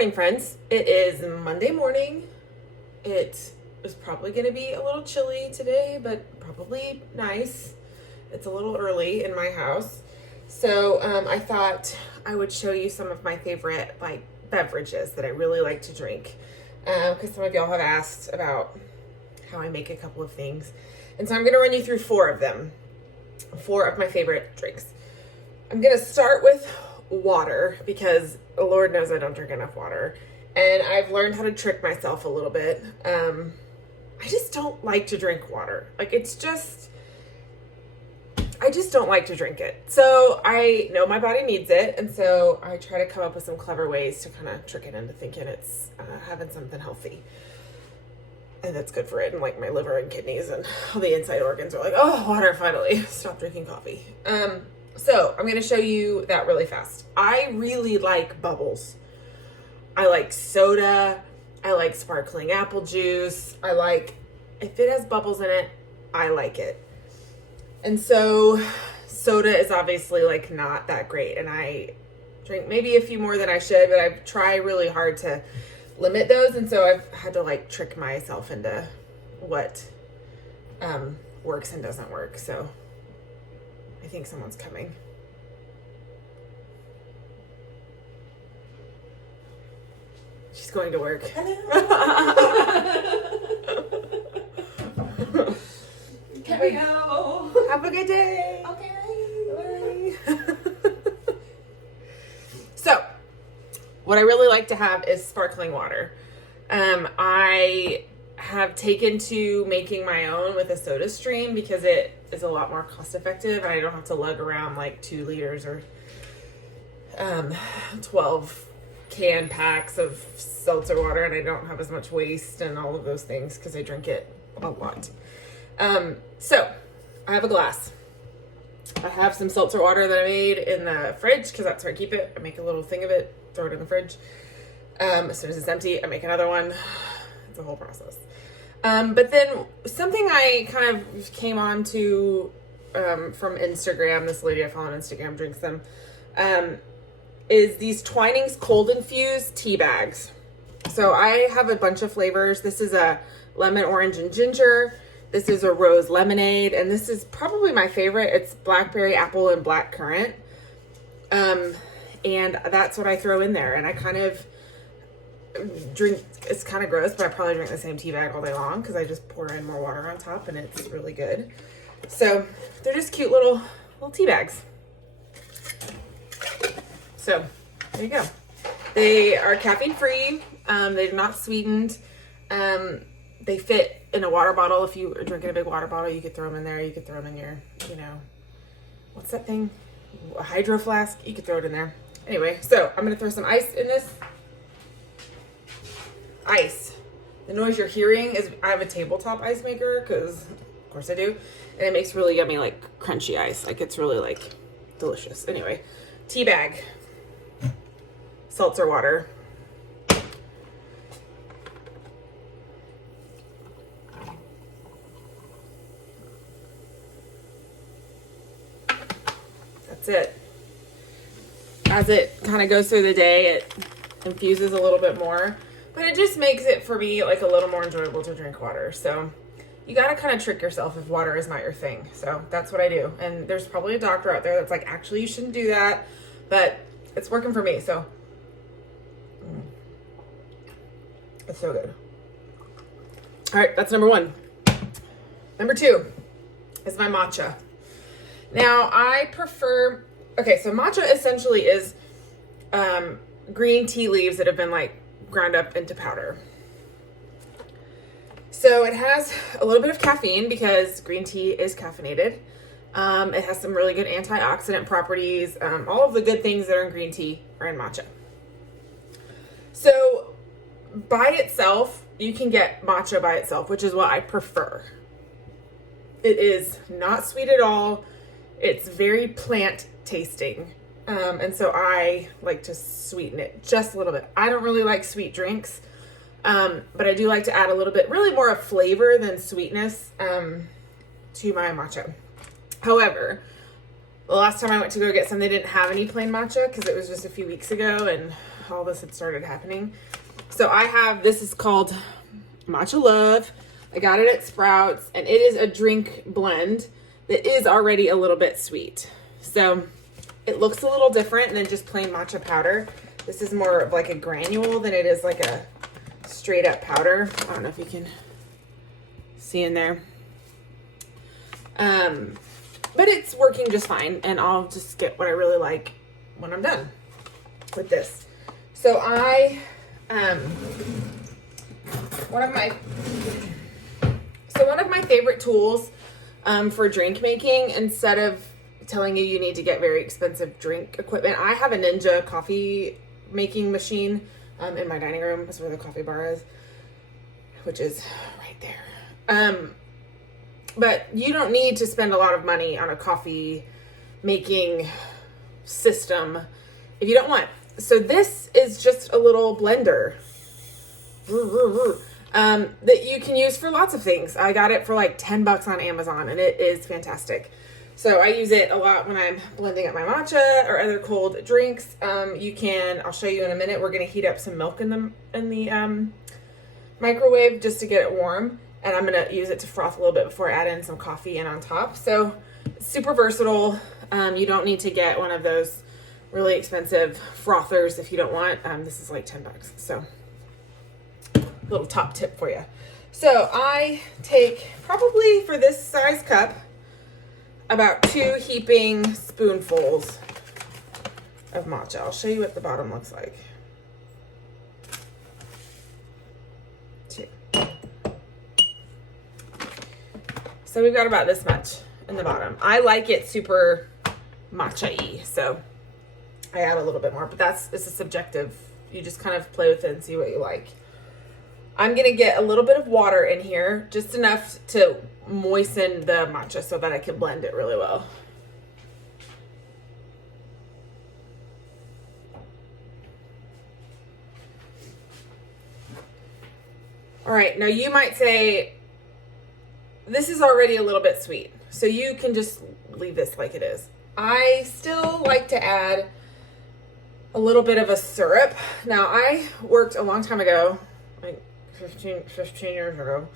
morning, friends. It is Monday morning. It is probably going to be a little chilly today, but probably nice. It's a little early in my house. So I thought I would show you some of my favorite beverages that I really like to drink. Because some of y'all have asked about how I make a couple of things. And so I'm going to run you through four of them. Four of my favorite drinks. I'm going to start with water because Lord knows I don't drink enough water. And I've learned how to trick myself a little bit. I just don't like to drink water. I just don't like to drink it. So I know my body needs it. And so I try to come up with some clever ways to kind of trick it into thinking it's having something healthy. And that's good for it. And like my liver and kidneys and all the inside organs are like, oh, water, finally. Stop drinking coffee. So I'm going to show you that really fast. I really like bubbles. I like soda. I like sparkling apple juice. If it has bubbles in it, I like it. And so soda is obviously not that great. And I drink maybe a few more than I should, but I try really hard to limit those. And so I've had to trick myself into what works and doesn't work. So I think someone's coming. She's going to work. Can we go? Have a good day. Okay. Bye. So, what I really like to have is sparkling water. I have taken to making my own with a soda stream because it is a lot more cost effective and I don't have to lug around 2 liters or 12 can packs of seltzer water, and I don't have as much waste and all of those things because I drink it a lot. So I have a glass. I have some seltzer water that I made in the fridge because that's where I keep it. I make a little thing of it, throw it in the fridge. As soon as it's empty, I make another one. It's a whole process. But then something I kind of came on to from Instagram, this lady I follow on Instagram drinks them, is these Twinings cold infused tea bags. So I have a bunch of flavors. This is a lemon, orange, and ginger. This is a rose lemonade. And this is probably my favorite. It's blackberry, apple, and black currant. And that's what I throw in there. And I kind of drink, it's kind of gross, but I probably drink the same tea bag all day long because I just pour in more water on top and it's really good. So they're just cute little tea bags. So there you go. They are caffeine free. They're not sweetened. They fit in a water bottle. If you are drinking a big water bottle, you could throw them in there. You could throw them in your, what's that thing? A hydro flask. You could throw it in there. Anyway, so I'm going to throw some ice in this. Ice. The noise you're hearing is I have a tabletop ice maker because of course I do. And it makes really yummy, crunchy ice. It's really delicious. Anyway, tea bag. Seltzer water. That's it. As it kind of goes through the day, it infuses a little bit more, but it just makes it for me a little more enjoyable to drink water. So you got to kind of trick yourself if water is not your thing. So that's what I do. And there's probably a doctor out there that's actually you shouldn't do that, but it's working for me. So it's so good. All right, that's number one. Number two is my matcha. Now I prefer, so matcha essentially is green tea leaves that have been ground up into powder. So it has a little bit of caffeine because green tea is caffeinated. It has some really good antioxidant properties. All of the good things that are in green tea are in matcha. So by itself, you can get matcha by itself, which is what I prefer. It is not sweet at all. It's very plant tasting. And so I like to sweeten it just a little bit. I don't really like sweet drinks, but I do like to add a little bit, really more of flavor than sweetness to my matcha. However, the last time I went to go get some, they didn't have any plain matcha because it was just a few weeks ago and all this had started happening. So I have, this is called Matcha Love. I got it at Sprouts, and it is a drink blend that is already a little bit sweet. So it looks a little different than just plain matcha powder. This is more of like a granule than it is like a straight up powder. I don't know if you can see in there. But it's working just fine, and I'll just get what I really like when I'm done with this. So one of my favorite tools for drink making, instead of telling you need to get very expensive drink equipment, I have a Ninja coffee making machine in my dining room. That's where the coffee bar is, which is right there. But you don't need to spend a lot of money on a coffee making system if you don't want. So this is just a little blender that you can use for lots of things. I got it for like $10 on Amazon, and it is fantastic. So I use it a lot when I'm blending up my matcha or other cold drinks. I'll show you in a minute. We're going to heat up some milk in the microwave just to get it warm. And I'm going to use it to froth a little bit before I add in some coffee in on top. So it's super versatile. You don't need to get one of those really expensive frothers if you don't want. This is like $10. So little top tip for you. So I take, probably for this size cup, about 2 heaping spoonfuls of matcha. I'll show you what the bottom looks like. 2. So we've got about this much in the bottom. I like it super matcha-y, so I add a little bit more, but it's a subjective. You just kind of play with it and see what you like. I'm gonna get a little bit of water in here, just enough to moisten the matcha so that I can blend it really well. All right, now you might say, this is already a little bit sweet, so you can just leave this like it is. I still like to add a little bit of a syrup. Now, I worked a long time ago, like 15 years ago,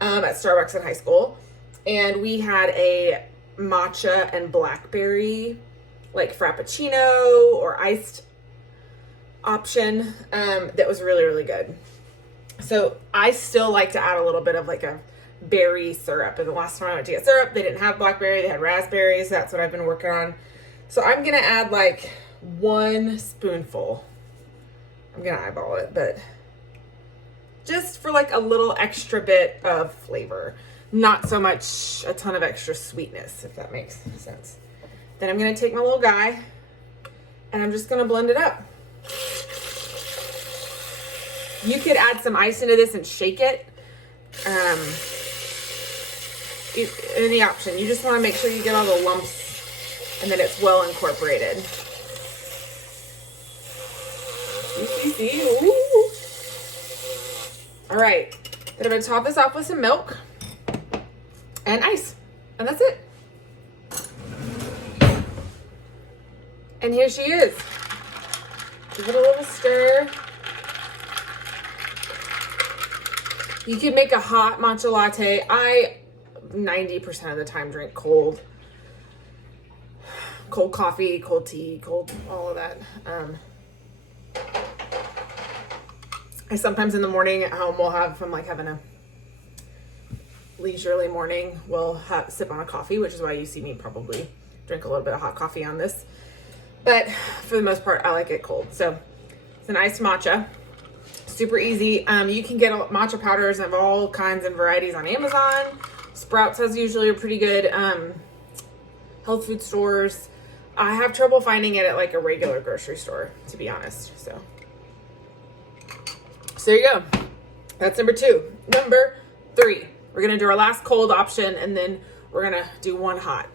at Starbucks in high school, and we had a matcha and blackberry, like frappuccino or iced option that was really, really good. So I still like to add a little bit of like a berry syrup. And the last time I went to get syrup, they didn't have blackberry, they had raspberries. That's what I've been working on. So I'm gonna add like 1 spoonful. I'm gonna eyeball it, but just for like a little extra bit of flavor. Not so much a ton of extra sweetness, if that makes sense. Then I'm gonna take my little guy and I'm just gonna blend it up. You could add some ice into this and shake it. Any option. You just want to make sure you get all the lumps and that it's well incorporated. See? Ooh. All right. Then I'm going to top this off with some milk and ice. And that's it. And here she is. Give it a little stir. You can make a hot matcha latte. I 90% of the time drink cold coffee, cold tea, cold, all of that. I sometimes in the morning at home will have, if I'm like having a leisurely morning, we'll sip on a coffee, which is why you see me probably drink a little bit of hot coffee on this. But for the most part, I like it cold. So it's an iced matcha. Super easy. You can get matcha powders of all kinds and varieties on Amazon. Sprouts has usually a pretty good health food stores. I have trouble finding it at like a regular grocery store, to be honest. So there you go. That's number 2. Number 3. We're gonna do our last cold option, and then we're gonna do one hot.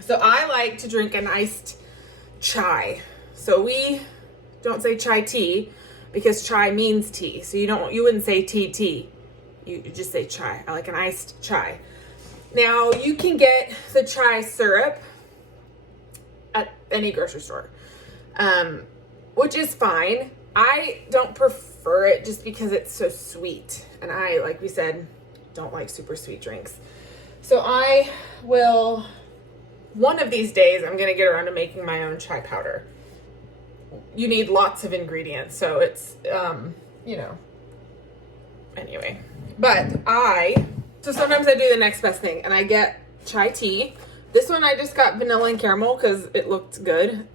So I like to drink an iced chai. So we don't say chai tea, because chai means tea. So you wouldn't say tea. You just say chai. I like an iced chai. Now you can get the chai syrup at any grocery store. which is fine. I don't prefer it just because it's so sweet. And I, like we said, don't like super sweet drinks. So I will, one of these days, I'm going to get around to making my own chai powder. You need lots of ingredients. So it's, you know, anyway. But so sometimes I do the next best thing and I get chai tea. This one I just got vanilla and caramel because it looked good.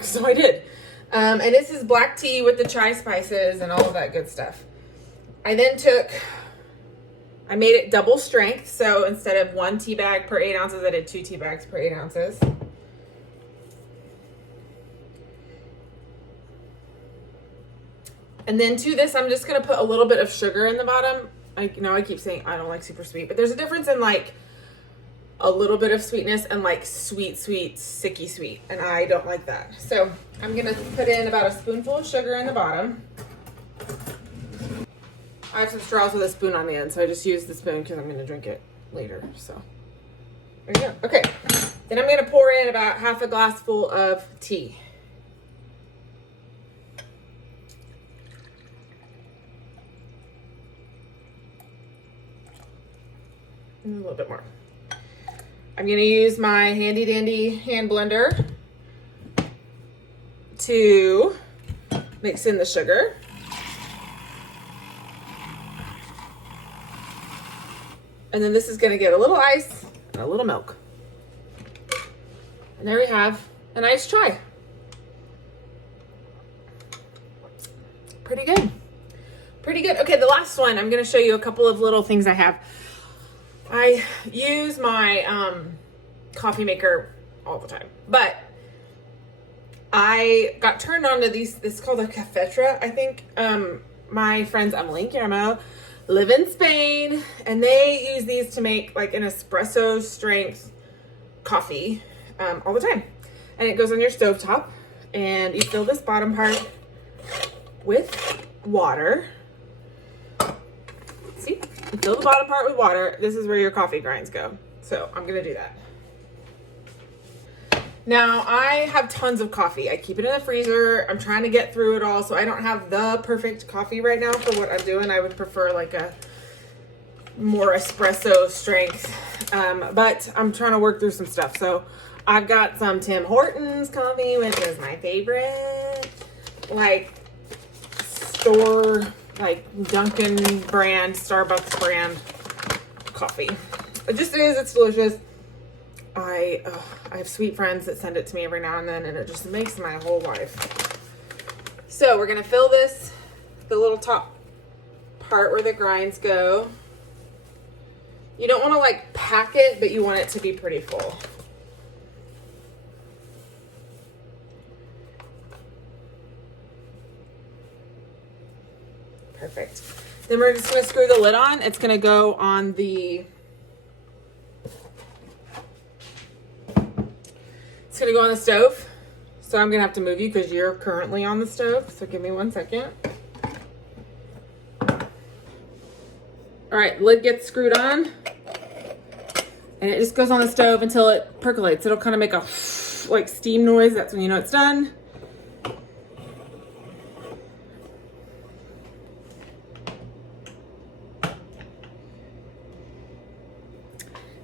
So I did. And this is black tea with the chai spices and all of that good stuff. I then I made it double strength. So instead of 1 tea bag per 8 ounces, I did 2 tea bags per 8 ounces. And then to this, I'm just going to put a little bit of sugar in the bottom. I keep saying I don't like super sweet, but there's a difference in like a little bit of sweetness and like sweet, sicky sweet. And I don't like that. So I'm going to put in about a spoonful of sugar in the bottom. I have some straws with a spoon on the end, so I just use the spoon because I'm going to drink it later. So there you go. Okay. Then I'm going to pour in about half a glass full of tea. And a little bit more. I'm going to use my handy dandy hand blender to mix in the sugar. And then this is going to get a little ice and a little milk. And there we have an iced chai. Pretty good. Pretty good. Okay, the last one, I'm going to show you a couple of little things I have. I use my coffee maker all the time, but I got turned on to this is called a cafetra, I think. My friends Emily and Guillermo live in Spain, and they use these to make like an espresso strength coffee all the time. And it goes on your stovetop, and you fill this bottom part with water. See? You fill the bottom part with water. This is where your coffee grinds go. So I'm going to do that. Now, I have tons of coffee. I keep it in the freezer. I'm trying to get through it all, so I don't have the perfect coffee right now for what I'm doing. I would prefer like a more espresso strength, but I'm trying to work through some stuff. So I've got some Tim Hortons coffee, which is my favorite, like store, like Dunkin' brand, Starbucks brand coffee. It just is, it's delicious. I have sweet friends that send it to me every now and then, and it just makes my whole life. So we're gonna fill this, the little top part where the grinds go. You don't want to like pack it, but you want it to be pretty full. Perfect. Then we're just gonna screw the lid on. It's gonna go on the stove. So I'm gonna have to move you because you're currently on the stove. So give me 1 second. All right, lid gets screwed on. And it just goes on the stove until it percolates. It'll kind of make a like steam noise. That's when you know it's done.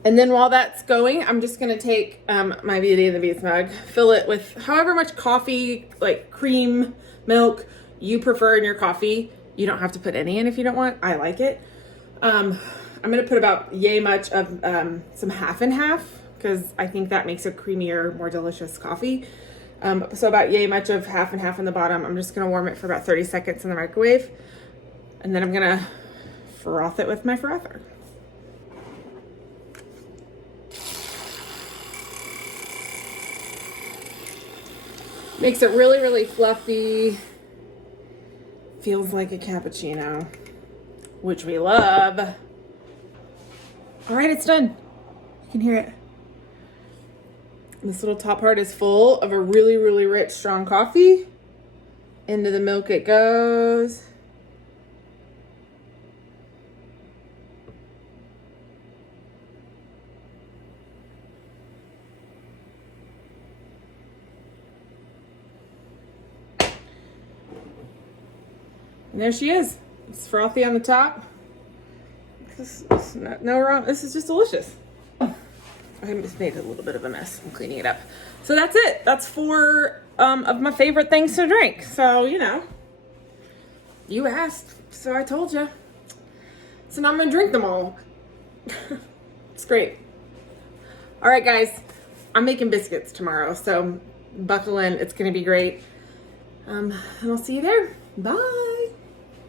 And then while that's going, I'm just going to take my Beauty and the Beast mug, fill it with however much coffee, like cream, milk you prefer in your coffee. You don't have to put any in if you don't want. I like it. I'm going to put about yay much of some half and half because I think that makes a creamier, more delicious coffee. So about yay much of half and half in the bottom. I'm just going to warm it for about 30 seconds in the microwave. And then I'm going to froth it with my frother. Makes it really, really fluffy. Feels like a cappuccino, which we love. All right, it's done. You can hear it. This little top part is full of a really, really rich, strong coffee. Into the milk it goes. And there she is. It's frothy on the top. This is no wrong. This is just delicious. I just made a little bit of a mess. I'm cleaning it up. So that's it. That's 4 of my favorite things to drink. So, you know, you asked, so I told you. So now I'm gonna drink them all. It's great. All right, guys, I'm making biscuits tomorrow, so buckle in. It's gonna be great. And I'll see you there. Bye.